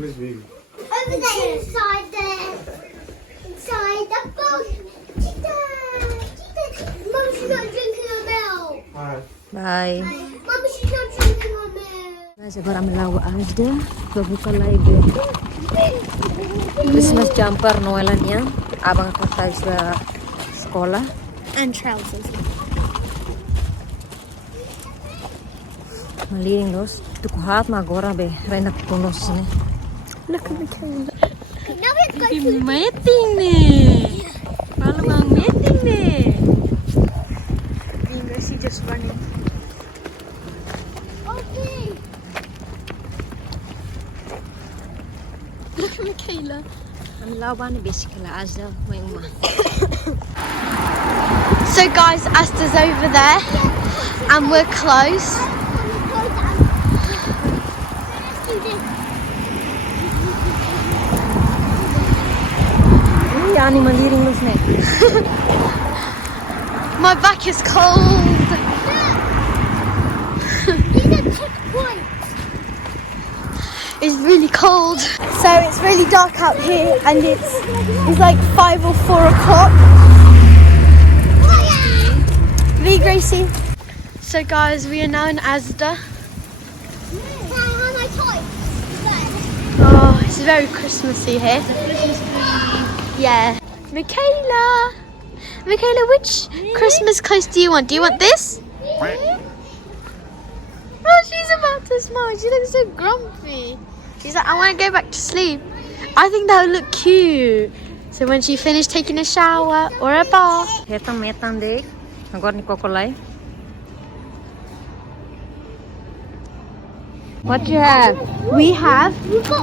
Where's Baby? Over there, inside there. Inside the boat. Cheetah. Mum, she's not drinking her milk. Alright. Bye. Mum, she's not drinking her milk. Guys, agora melawa aja. Kebuka lagi. Christmas jumper Noela nian. Abang kata sa sekolah. And trousers. Maliring los. Itu kuhat magora be. Renak punos ni. Look at the camera. Now it's going to Meeting nih. Malu bang meeting nih. She just running. Okay. Look at Michaela. Ang laban ni basically Azza may uma. So guys, Asta's over there and we're close. Yani maliring los nih. My back is cold. It's really cold. So it's really dark out here and it's like 5 or 4 o'clock. Lee Gracie. So guys, we are now in Asda. Oh, it's very Christmassy here. Yeah. Michaela, which Christmas coast do you want? Do you want this? Oh, she's about to smile. She looks so grumpy. She's like, I want to go back to sleep. I think that would look cute. So when she finished taking a shower or a bath. Hetang metan deit. Agora ni kokolai. What do you have? We have,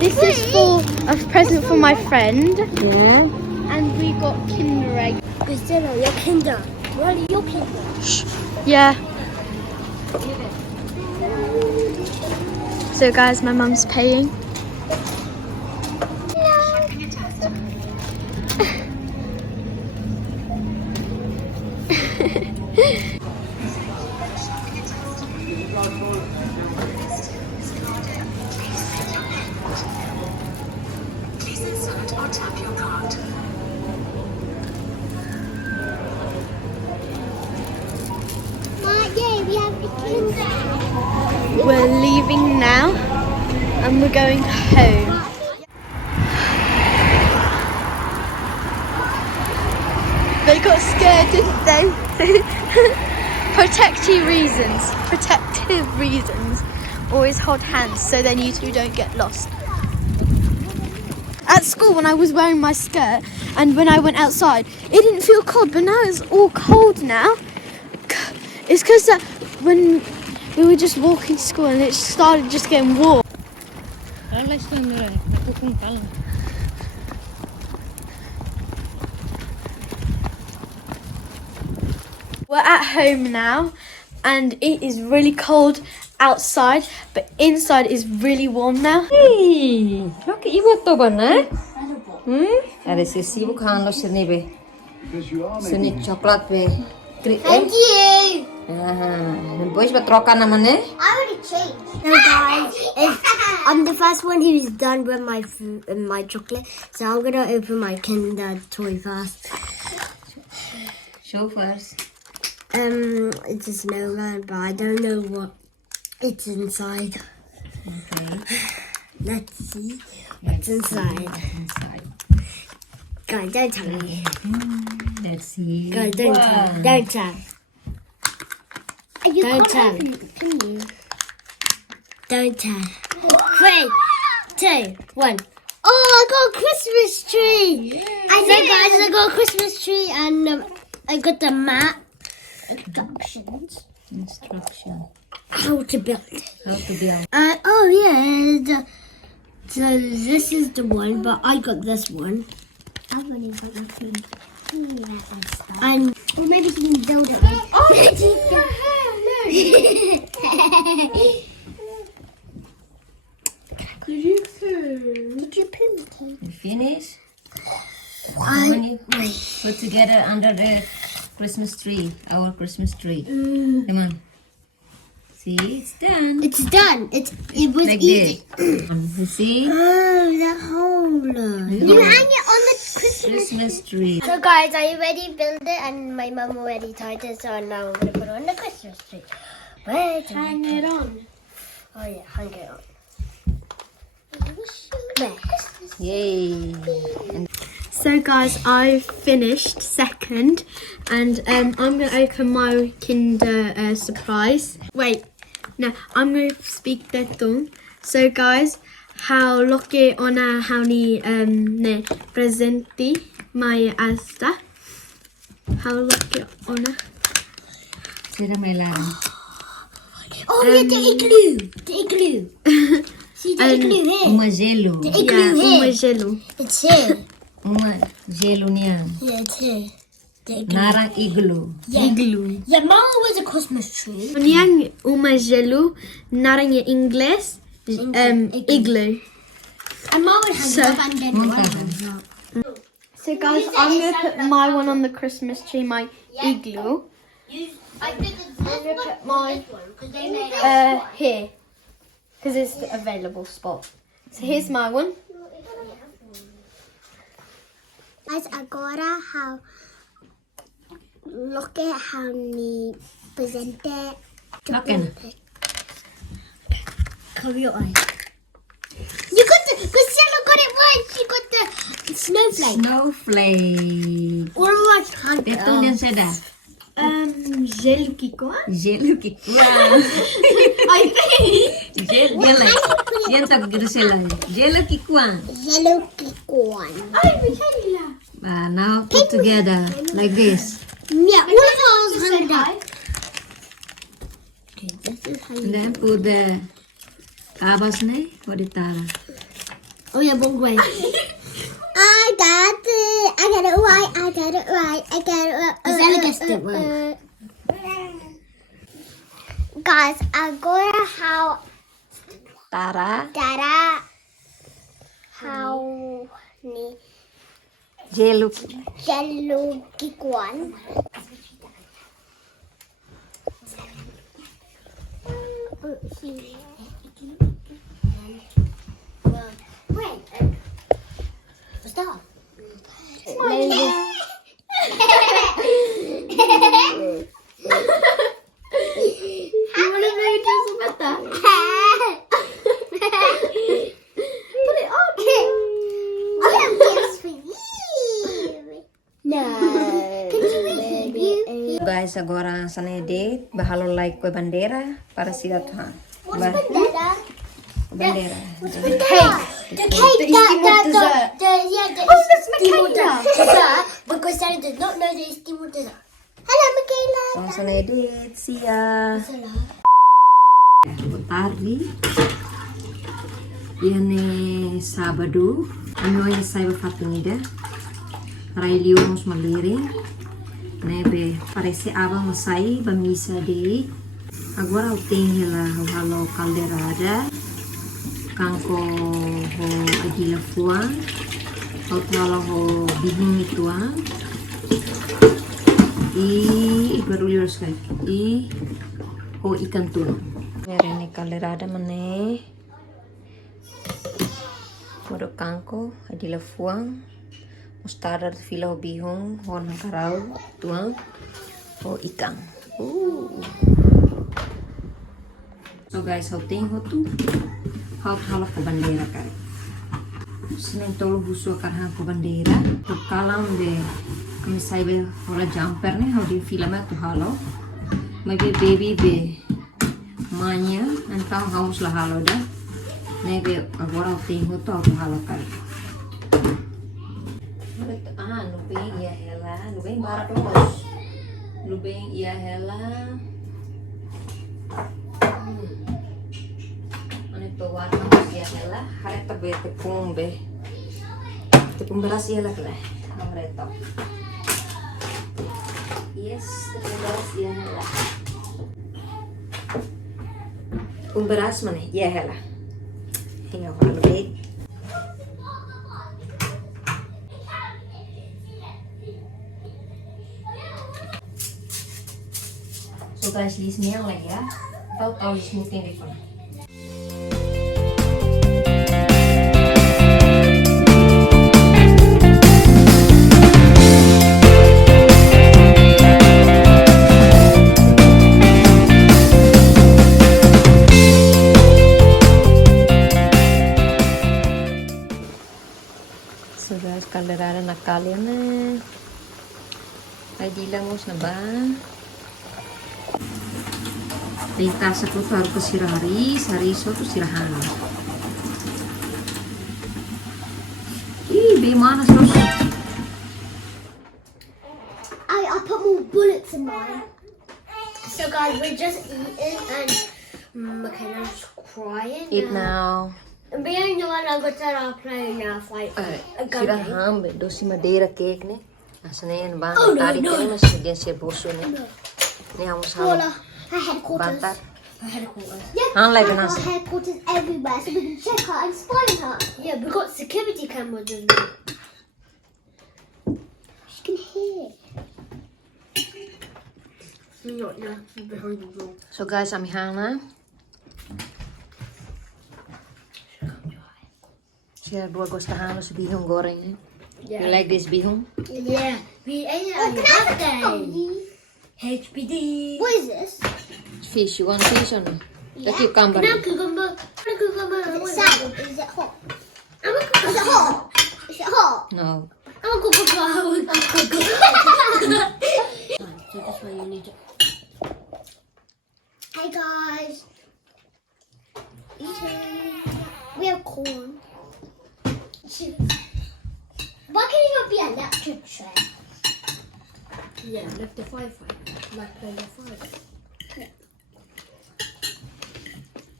this is for a present for my friend. Yeah. And we got Kinder Egg. Visita, your Kinder. What are your Kinder? Yeah. So guys, my mum's paying. Please insert or tap your card. We have the Kinder. We're leaving now and we're going home. They got scared, didn't they? Protective reasons. Always hold hands so then you two don't get lost. At school when I was wearing my skirt and when I went outside, it didn't feel cold, but now it's all cold now. It's because when we were just walking to school and it started just getting warm. We're at home now and it is really cold outside, but inside is really warm now. Hey, look at you to ba na? Are si sibuk han los ni be. Sini coklat be. Thank you. Boys ba troca naman eh? I already changed. No, guys, I'm the first one who's done with my food and my chocolate, so I'm gonna open my Kinder toy first. Show first. It's a snowman, but I don't know what it's inside. Okay. Let's see what's inside. Guys, don't tell me. Let's see. Guys, don't tell. Don't tell. Don't tell. Don't tell. 3, 2, 1. Oh, I got a Christmas tree. I got a Christmas tree and I got the map. Instruction. How to build. Oh yeah. So this is the one, but I got this one. I've only got nothing. And Or maybe you can build it. oh, Could you pin it? You finish? I When you put together under the Christmas tree, our Christmas tree. Come on. See, it's done. It's done. It was Like easy. this. You see? Oh, the hole. You hang it on the Christmas. Christmas tree. So guys, I already built it and my mum already tied it, so now I'm gonna put it on the Christmas tree. Where do Hang it on. Oh yeah, hang it on. There. Yay. And So guys, I finished second, and I'm gonna open my Kinder surprise. Wait, no, I'm gonna speak feto. So guys, how lucky ona how ni ne presenti my asta. How lucky ona. sira may lang. Oh yeah, the igloo. The igloo. See the igloo here. Uma gelo. The igloo here. Gelo. It's here. Uma gelo nian. Yeah, it's here. The igloo. Narang igloo. Yeah. Igloo. Yeah, Mama was a Christmas tree. Niang uma gelo narang in English igloo. And Mama would hang So- it up and then Monta. So guys, I'm gonna put my one on the Christmas tree, my igloo. I think it's I'm gonna put my because they made here, because it's the available spot. So here's my one. Guys, agora how look at how ni presente. Makan. Cover your eyes. You got the Priscilla got it right. She got the snowflake. Snowflake. Or what? Feto nian sada. Gel kiko. Gelo kikuan. Gelo. Yan tag grisela. Gelo kikuan. Yellow kikuan. Now put together like this. Yeah, all of ours hung up. Okay, this is how And then put the tabas na for the tara. Oh yeah, wrong way. I got it. I got it right. I got it right. I got it right. Priscilla guessed it right. Guys, agora how Tara. how ni Gelo. yellow kikuan. Stop. Guys, agora sana deit bahalo like ko bandera para sira tuhan. Bandera? Bandera. The cake. The cake. dessert. That's Michaela. Dessert. Because Sally does not know the Eskimo dessert. Hello, Michaela. So sana deit siya. Rotary. Yan Sabado. Ano yung Cyber Fatinida. Railiyo mos maliring. Nebe parece abang masai ba Missa deit. Agora o Tein Hahan halo calderada. Kanko ho adila foin. O tala ho bihun ituan. I barulho sekali. I ho ikan tuna. Meron ni calderada mane. Modo kanko adila foin. Mostarda de fila o bihon, hon karau, tuang, o ikan. So guys, how tenho tu, how halaf ko bandera kari. Sinen tolo busu karhan ko bandera. To kalam be kami saibe hola jumper ne how di fila ma tu halo. May be baby be manya antang haus la halo da. Ne be agora how tenho to how halo kari. Lubeng ia hela, lubeng baratos. Lubeng ia hela. Ano warna ia hela, hareta be tepung be. Tepung beras ia lah kele. Hareta. Yes, tepung beras ia hela. Tepung beras mana ia hela. Hingga lubeng. So guys, lisnya lah ya. Tahu mungkin di sana. So guys, kalderada na kalya na. Ay di lang na ba? Ringkasa ko taruh ke sirari, sariso tu sirahan. Ih, bagaimana terus? I put more bullets in mine. So guys, we're just eating and McKenna's crying. Eat now. Being the one I got to play now, like a gun game. Sirahan, dosi Bandera cake ne. Asal ni bang, Oh, no, tadi no. kita masih dia siap bosu ne. Ni kamu salah. Ola, her headquarters. Bantar. Her headquarters. Like Yeah, I an got answer. her headquarters everywhere, so we can check her and spy on her. Yeah, we got security cameras as well. She can hear. Not now, she's behind the door. So guys, I'm Hana. Siya dua gosta halos bihung goreng ni. You like this bihung? Yeah, we ate it on your birthday. HPD. What is this? Fish. You want fish or no? The cucumber. Cucumber. Is it sour? Is it hot? Is it hot? Is it hot? No. I'm a cucumber. So this way you need to... Hey guys. Eating. We have corn. Why can't it not be an electric tray? Yeah, like the firefighter. Like playing the fire. Yeah.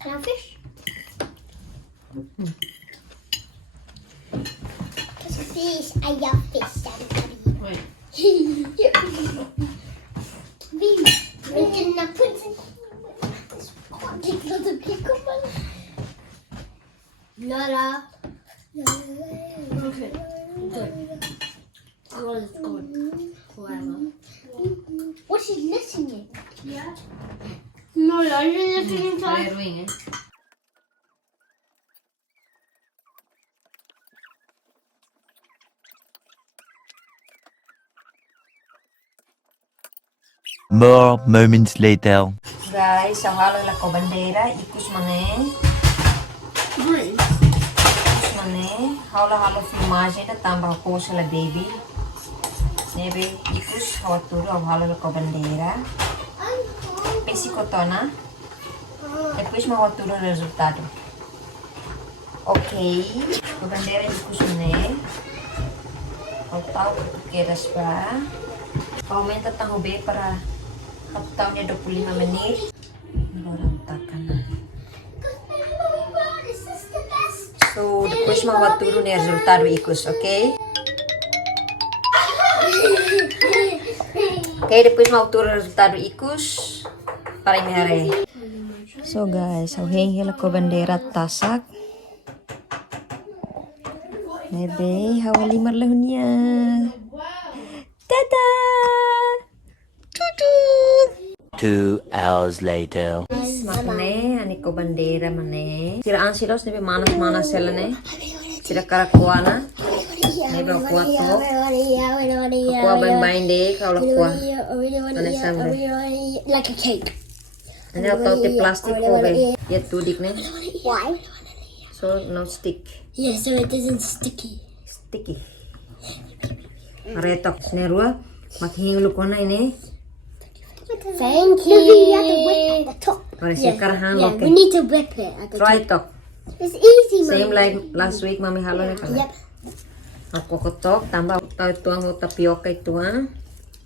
Can I have fish? Because fish, I love fish, everybody. Right. We can put it. Can't take another cucumber. Noela. Okay, good. God is good forever. What is listening? Yeah. No, you're listening to Bairoing eh. More moments later. Guys, ang halo la ko bandera, ikus mane. green. Ikus mane, halo filmagem na tamba ko sa la baby. Nebe ikus hawaturo ang halo la ko bandera. Pesi ko to na. Depois mahawaturo o resultado. Ok, ko bandera ikus mane. Faltau que Espera. Aumenta tahu B para tahunnya 25 menit. Berantakan. So, depois mawaturo ni resultado ikus, okay? Okay, depois mawaturo resultado ikus para imihare. So guys, ang hela ko bandera tasak. Nebe, hawali marlahunya. Tada! 2 hours later. Makne, ani ko bandera mane. Siraan silos nebe manas sila ne. Sila karakuana. Nebe kuwa to. Kuwa bain de kalau kuwa. Hanesan de. Like a cake. Ani auto te plastic ko be. Ye tudik ne. Why? So no stick. Yeah, so it isn't sticky. Sticky. Retok nerua. Makhing lukona ini. Thank you. You have to whip at the top. Ora sikarahan Yeah, loke. we need to whip it at the Try top. tok. It's easy, Same Mummy. like last week mami halo ne kala. Yep. Ako kotok tambah tuang ho tapioca itu ah.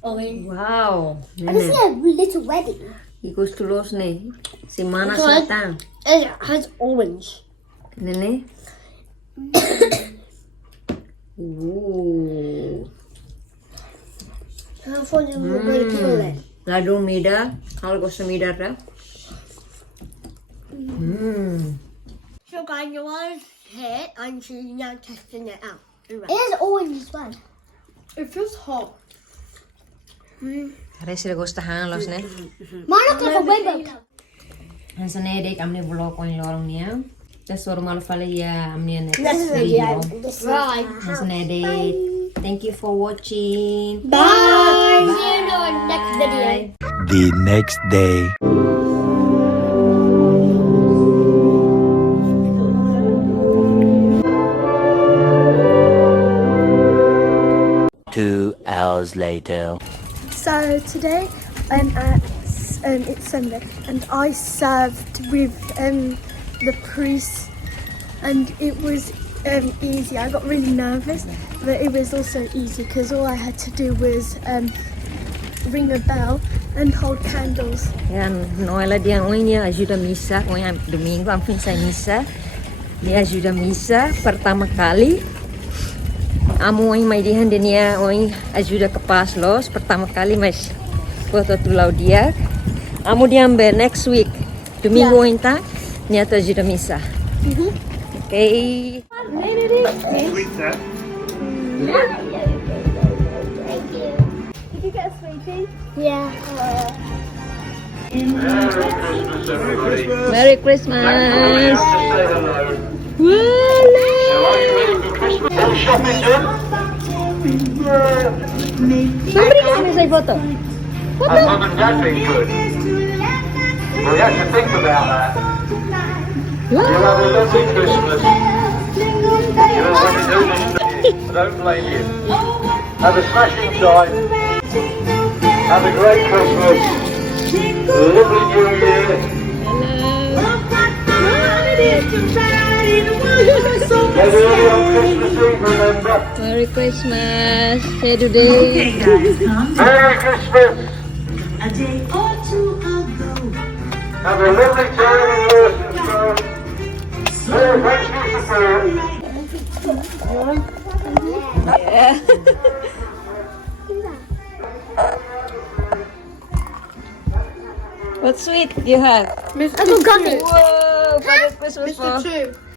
Orange. Wow. I just Nene. need a little wedding. Ikus tulos ne. Si mana Because- satan. It has orange. Nene. Ooh. I thought you were going to kill it. Ladu mida. Kalau gusto mida ra. So guys, Noela's here and she's now testing it out. It is orange as well. It feels hot. Hari sila gustahan los ne. Mine looks like a rainbow. Hansanede amne vlog on lorong nia. Das war mal fali ya amne next That's video. right. Hansanede. Thank you for watching. Bye. See you in our next video. The next day. Two hours later. So today it's Sunday and I served with the priest and it was easy. I got really nervous but it was also easy because all I had to do was ring a bell and hold candles. Yan, Noela dia oinha ajuda missa, oinha domingo, am fim sai missa. Dia ajuda missa pertama kali. Amo oin mai dihan dia oin ajuda kepas los pertama kali mas foto tulau dia. Amo diambe next week. Domingo oin ta nia tu ajuda missa. Okay. Did you get a sweetie? Yeah. Merry Christmas. Somebody can say photo. Has Mum and Dad been good? Well, you have to think about that. You'll have a lovely Christmas. You'll have a I don't blame you. Have a smashing time. Have a great Christmas. A lovely New Year. Get early on Christmas Eve, remember. Merry Christmas. Say today. Merry Christmas. A day or two ago. Have a lovely time in Wilson. Merry Christmas. What sweet you have? I got gummy. Whoa, Merry Christmas. Mr. True.